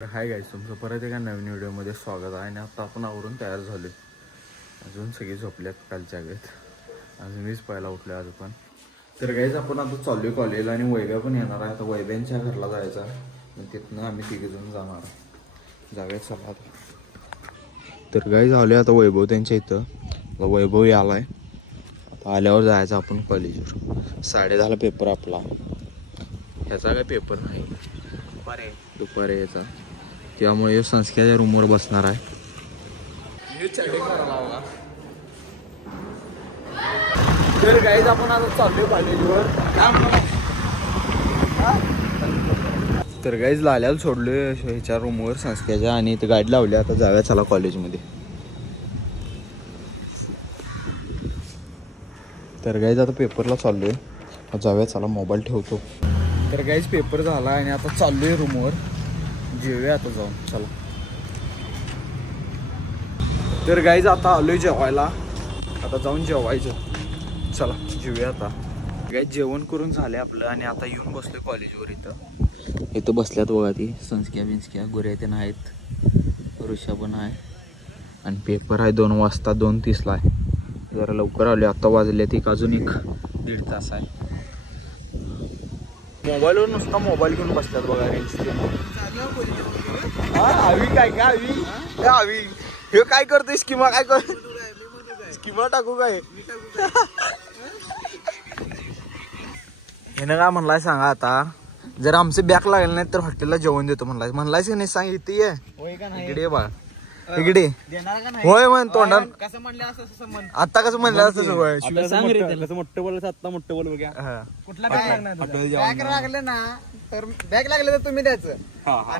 Hi guys, तुमचं परत एका नवीन व्हिडिओमध्ये स्वागत आहे. आणि आता आपण आवरून तयार झालो. अजून सगळी झोपल्यात कालच्या वेळेत. अजून मीच पहिला उठलो आज पण. तर गाईस आपण आता चाललोय कॉलेजला आणि वैभ्या पण येणार आहे. आता वैभ्यांच्या घरला जायचं आहे. तिथनं आम्ही तिघेजण जाणार आहे. जाऊया चला आता. तर गाईस आले आता वैभव त्यांच्या इथं. वैभव आलाय. आता आल्यावर जायचं आपण कॉलेजवर. 10:30ला पेपर आपला. ह्याचा काय पेपर नाही, दुपारी याचा. त्यामुळे संस्काच्या रूमवर बसणार आहे. तर गाईज आपण आता चाललोय कॉलेजवर. तर गाईज लाल्याला सोडलोय ह्याच्या रूमवर संस्काच्या, आणि इथे गाडी लावली. आता जाऊया चला कॉलेजमध्ये. तर गाईज आता पेपरला चाललोय. जाऊया चला, मोबाईल ठेवतो. तर गाईज पेपर झाला आणि आता चाललोय रूमवर. जेवूया आता जाऊन चला. तर गाईज आता आलोय जेवायला. आता जाऊन जेवायचं. चला जेवूया आता. गाईज जेवण करून झाले आपलं आणि आता येऊन बसलोय कॉलेजवर. इथं बसल्यात बघा ती संस्क्या बिंस्क्या, गोऱ्या ते आहेत, ऋषा पण आहे. आणि पेपर आहे 2 वाजता, 2:30ला आहे. जरा लवकर आले. आता वाजले ती अजून 1-1.5 तास आहे. मोबाईलवर नुसता मोबाईल घेऊन बसतात बघा. हवी काय काय हवी हे काय करतोय? स्कीमा काय कर, स्कीमा टाकू काय? हेनं काय म्हणलाय सांगा. आता जर आमचे बॅक लागले नाही तर हॉटेलला जेवण देतो म्हणलाय की नाही? सांग. इथे इकडे बघा, इकडे होय म्हण तोंडात. कसं म्हणलं असं आता कसं म्हणलं असं मोठं बोलायचं. आता मोठं बोल बघा. कुठला बॅग लागलं ना तर बॅग लागले तर तुम्ही द्यायचं,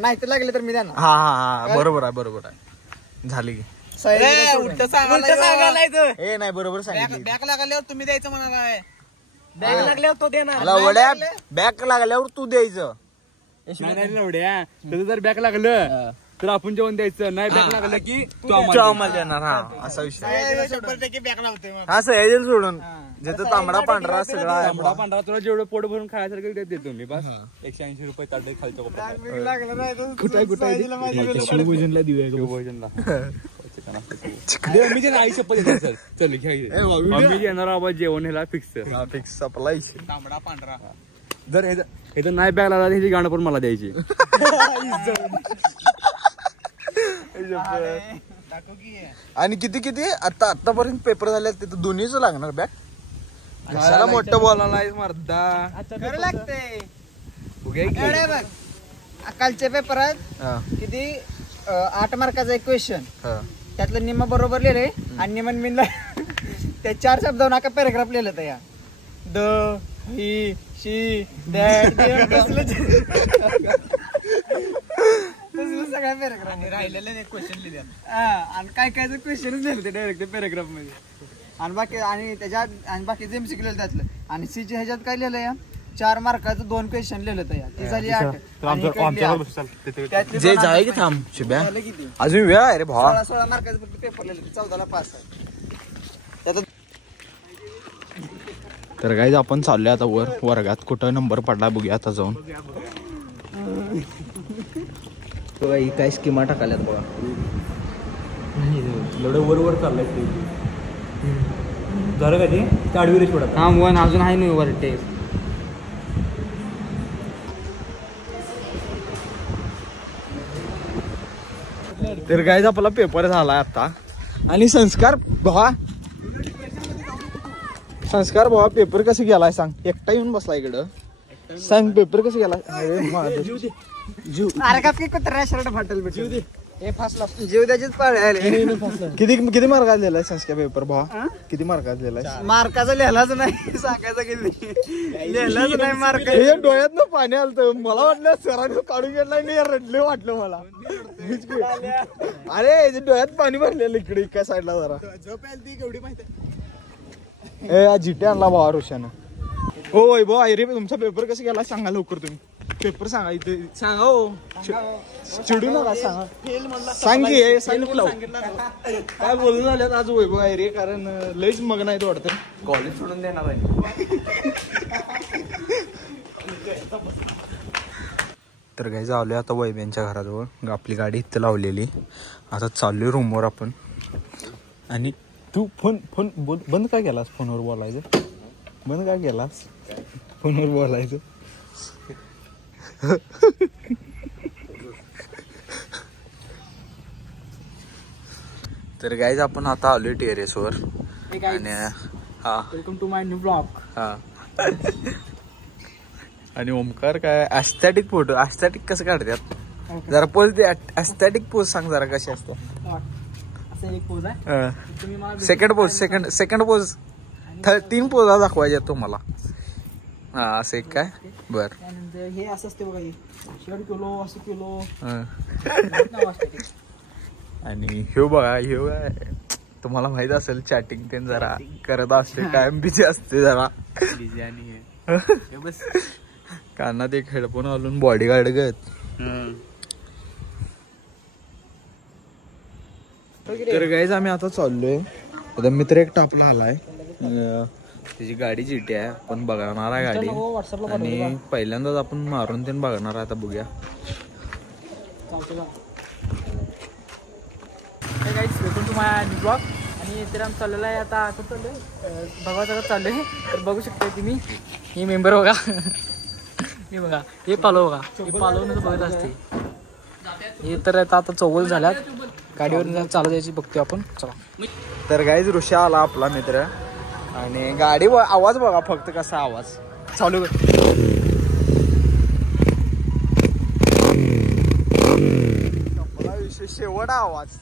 नाही तर लागले तर मी द्या ना. हा बरोबर आहे. झाली की नाही बरोबर सांगितलं. बॅग लागल्यावर तुम्ही द्यायचं म्हणाला. बॅग लागल्यावर तो देणार. बॅग लागल्यावर तू द्यायचं. त्याचं जर बॅग लागलं तर आपण जेवण द्यायचं, नाही बॅग लागलं की तू आम्हाला देणार. हा असा विषय. बॅग लावतोय हा सह्याद्री सोडून ज्याचं तांबडा पांढरा सगळा तांबडा पांढरा तुला जेवढं पोट भरून खायसारखं देतो मी. बस 180 रुपये ताट खालच्या कोपऱ्यात. कुठे शिवभोजनला देऊया. शिवभोजनला मी आई शपथ येणार. चल मी येणार आवाज जेवण ह्याला फिक्स सप्लाय तांबडा पांढरा. जर हे तर नाही बॅग लागला ह्याची गाणं पण मला द्यायची. आणि किती आतापर्यंत पेपर झाले तिथं दोन्हीच लागणार बॅग. कशाला मोठं बोलायला मर्दा लागते. बघ कालच्या पेपरात किती 8 मार्काचा एक क्वेश्चन, त्यातलं निम्मा बरोबर लिहिलंय आणि निम्मा मीनला त्या 4 शब्दावर नाका पॅराग्राफ लिहिलं तर या द ही शी दॅट सगळ्या पॅराग्राफ राहिलेले क्वेश्चन लिहिले. आणि काय क्वेश्चनच लिहिले ते डायरेक्ट पॅराग्राफ मध्ये. आणि बाकी आणि त्याच्यात आणि बाकीचे एमसीक्यू लिहिलं त्यातलं. आणि सीच्या ह्याच्यात काय लिहिलं या 4 मार्काचं 2 क्वेश्चन लिहिलं तर या ती झाली 8. जे जाय की थांब शिब्या, अजून वेळ आहे रे भावा. 16 मार्काचं फक्त पेपर लिहिलं, 14ला पास आहे. तर गाईज आपण चाललोय आता वर्गात. कुठं नंबर पडला बघूया आता जाऊन. काय स्कीमा टाकाल्यात बघा. वर चाललंय झालं का ते आडवी थोडं. हा वन अजून आहे नाही वर टेस्ट. तर गाईज आपला पेपर झालाय आता. आणि संस्कार भावा पेपर कसं गेलाय सांग. एकटा येऊन बसला इकडं. सांग पेपर कसं गेलाय. अरे का कुत्रा शर्ट फाटेल भेटू हे फासला जीव त्याचीच पाळले. किती मार्कात लिहिलाय संस्कार पेपर भावा? किती मार्कात लिहिलाय? मार्काचा लिहिलाच नाही, सांगायचं किती लिहिलाच नाही मार्क. डोळ्यात ना पाणी आलं. मला वाटलं सरांनी काढून घेतलाय नाही, रडले वाटलं मला. अरे डोळ्यात पाणी भरलेलं इकडे एका साईडला. जरा झोप आली ती केवढी माहिती. जिटे आणला भावा ऋषानं. हो भाऊ अरे तुमचा पेपर कसं गेला सांगा लवकर. तुम्ही पेपर सांगा. इथे सांगा. हो चिडू नका, सांगा. सांग की सांग काय बोलून झाल्यात आज वैभव आहे रे. कारण लईच मग नाही वाटतं. कॉलेज सोडून देणार आहे. तर काही आलोय आता वैब्यांच्या घराजवळ. आपली गाडी इथं लावलेली. आता चाललोय रूमवर आपण. आणि तू फोन बंद का केलास? फोनवर बोलायचं बंद का केलास? फोनवर बोलायचं. तर गाईज आपण आता आलोय टेरेसवर. आणि हा welcome to my new blog. हा आणि ओमकार काय ॲस्थेटिक फोटो. ॲस्थेटिक कसं काढतात जरा पोज दे. ॲस्थेटिक पोज सांग जरा कशी असतो. असं एक पोज आहे. तुम्ही मला सेकंड पोज सेकंड पोज 3 पोजा दाखवायच्या तुम्हाला. हा असं एक काय बर. त्यानंतर हे असं असते बघा. शर्ट केलो असं केलो. आणि ह्यो बघा ह्यो तुम्हाला माहित असेल चॅटिंग ते जरा करत असते. कायम बिझी असते जरा बिझी. आणि बस कानात एक हेडफोन घालून बॉडीगार्ड गत. तर गाईज आम्ही आता चाललोय. आता मित्र एक टापला आलाय. त्याची गाडी जिटी आहे. आपण बघणार आहे गाडी. आणि पहिल्यांदाच आपण मारून ते बघणार आहे. आता बघूया. Welcome to my new blog. आणि तर आम्ही चाललेलं आहे आता. असं चाललोय भगवान चाललोय. तर बघू शकता तुम्ही हे मेंबर बघा. हे बघा हे पालो बघा. हे पालवूनच बघत असते. हे तर आता 14 झाल्यात. गाडीवर चालू जायची बघतो आपण. चला. तर गाईज ऋषा आला आपला मित्र. आणि गाडी आवाज बघा फक्त कसा आवाज चालू. शेवट आवाज.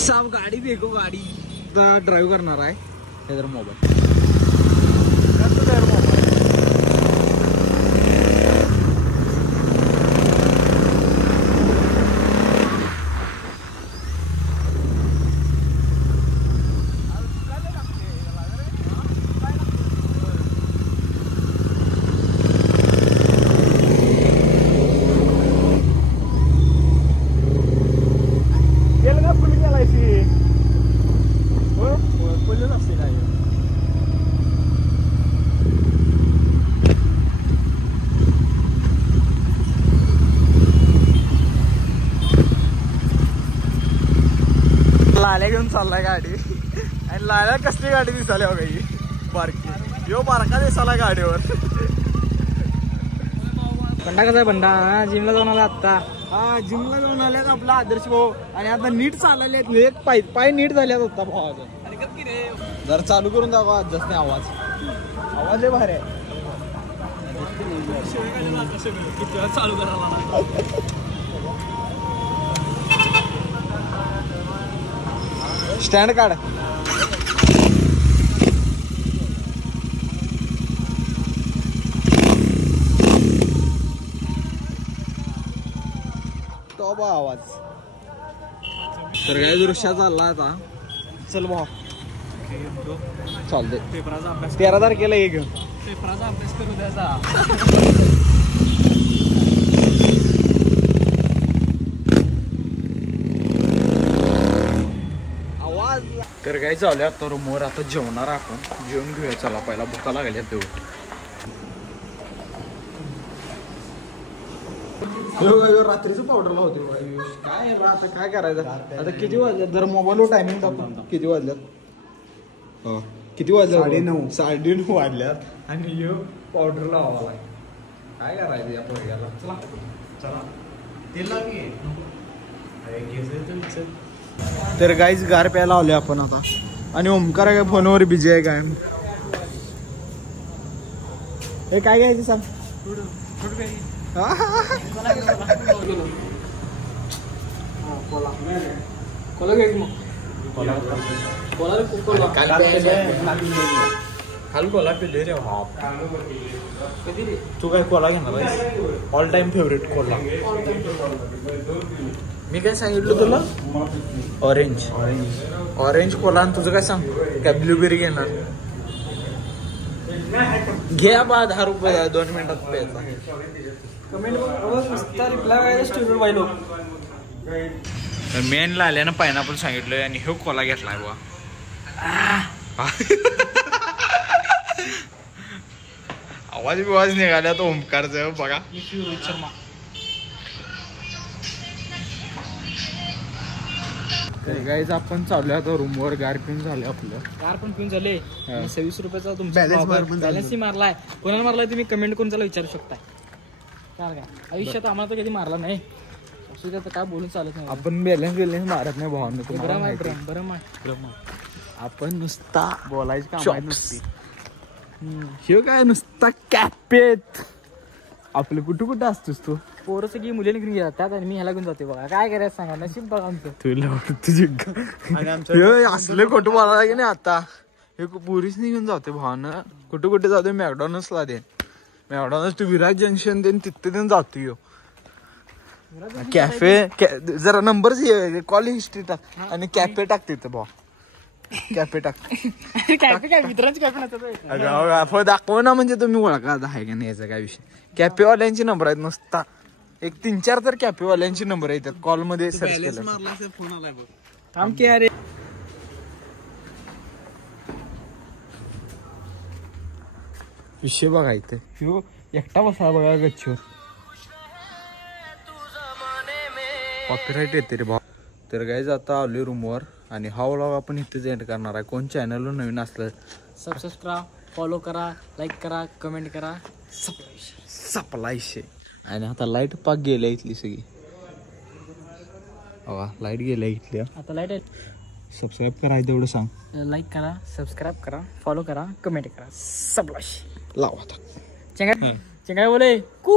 साहब गाड़ी देखो. गाड़ी ड्राइव करना रहा है. इधर मोबाइल लाल्या घेऊन चाललाय गाडी. आणि लाल्या कसली गाडी दिसाली बघा ही बारकी. यो बारका दिसाला गाडीवर. बंडा कसा आहे बंडा? जिमला जाऊन आला आता. हा जिमला जाऊन आल्यात आपला आदर्श भाऊ. आणि आता नीट चालले. पाय नीट झाल्यात होता भावाचा. जरा चालू करून दाखवा आजच आवाज. आवाज आहे भारी आहे. चालू करा. स्टँड काढ. टॉप आवाज. तर काय दृश्य चालला आता. चल भाऊ चालते. पेपराचा अभ्यास 13 तारखेला ये घेऊन. पेपराचा अभ्यास करू द्यायचा. आवाज. तर काय चालू आता रूमवर आता जेवणार आपण. जेवण घेऊया चला, पहिला भुका लागल्या तेवढं. रात्रीचं पावडर लावते काय आता काय करायचं. आता किती वाजल्यात जर मोबाईलवर टायमिंग टाकून किती वाजल्यात. किती वाजल्यात 9:30 वाजल्यात आणि पावडर लावायला काय करायचं या पोरग्याला. चला चला तेल लागेल. तर गाईच गार प्यायला आलोय आपण आता. आणि ओमकार काय फोनवर बिझी आहे काय. हे काय घ्यायचं सांग. तू काय कोला घेणार ऑल टाइम फेवरेट कोला. मी काय सांगितलं तुला ऑरेंज कोला. आणि तुझं काय सांग काय ब्लूबेरी घेणार. घ्या बा 10 रुपये 2 मिनिटात प्यायचा. मेनला आल्यानं पायनॅपल सांगितलंय आणि हे कोला घेतलाय बा. आवाज बिवाज निघाल्या तो ओमकारचा बघा. गाईज आपण चालू आता रूमवर. गार पिऊन झालं आपलं. गार पण पिऊन झाले. 26 रुपयाचा तुमचा बॅलन्स मारलाय. कोणाला मारलाय तुम्ही कमेंट करून त्याला विचारू शकताय. काय आयुष्यात आम्हाला तर कधी मारला नाही. असू द्या काय बोलून चालत नाही. आपण बॅलन्स मारत नाही भावांना. बरं आपण नुसता बोलायचं काम नसते. हे काय नुसता कॅपेत. आपलं कुठं असतोस तू. पोरं सगळी मुलीने घेऊन जातात आणि मी ह्याला घेऊन जाते. बघा काय करायचं सांगा. नशीब बघा आमचं. तुला तुझी असले खोटं बोलायला की नाही. आता हे पुरीच नाही घेऊन जाते भावानं. कुठे जातोय मॅकडॉनल्ड्सला दे. McDonald's to Viraj junction then तिथे देऊन जातो. कॅफे जरा नंबर कॉल हिस्ट्री टाक आणि कॅफे टाक तिथं भाऊ. कॅफे टाक. मित्रांची कॅफे दाखव ना. म्हणजे तुम्ही ओळखा आहे का नाही याचा काय विषय. कॅफेवाल्यांची नंबर आहेत नुसता. एक 3-4 तर कॅफेवाल्यांची नंबर आहेत कॉल मध्ये सर्च केलं. काम की अरे विषय बघा इथे. ह्यो एकटा बसा बघा गच्चीवर. कॉपीराईट येते रे भाऊ. तर गाईज आता आलोय रूमवर आणि हा व्लॉग आपण इथेच एंड करणार आहे. कोण चॅनलवर नवीन असलं सबस्क्राईब करा, फॉलो करा, लाईक करा, कमेंट करा. सपला विषय. आणि आता लाईट पाक गेल्या इथली सगळी. लाईट गेल्या इथल्या. आता लाईट आहे. सबस्क्राईब करा तेवढं सांग. लाईक करा, सबस्क्राईब करा, फॉलो करा, कमेंट करा. सबला लावा. चेंगा बोले कू.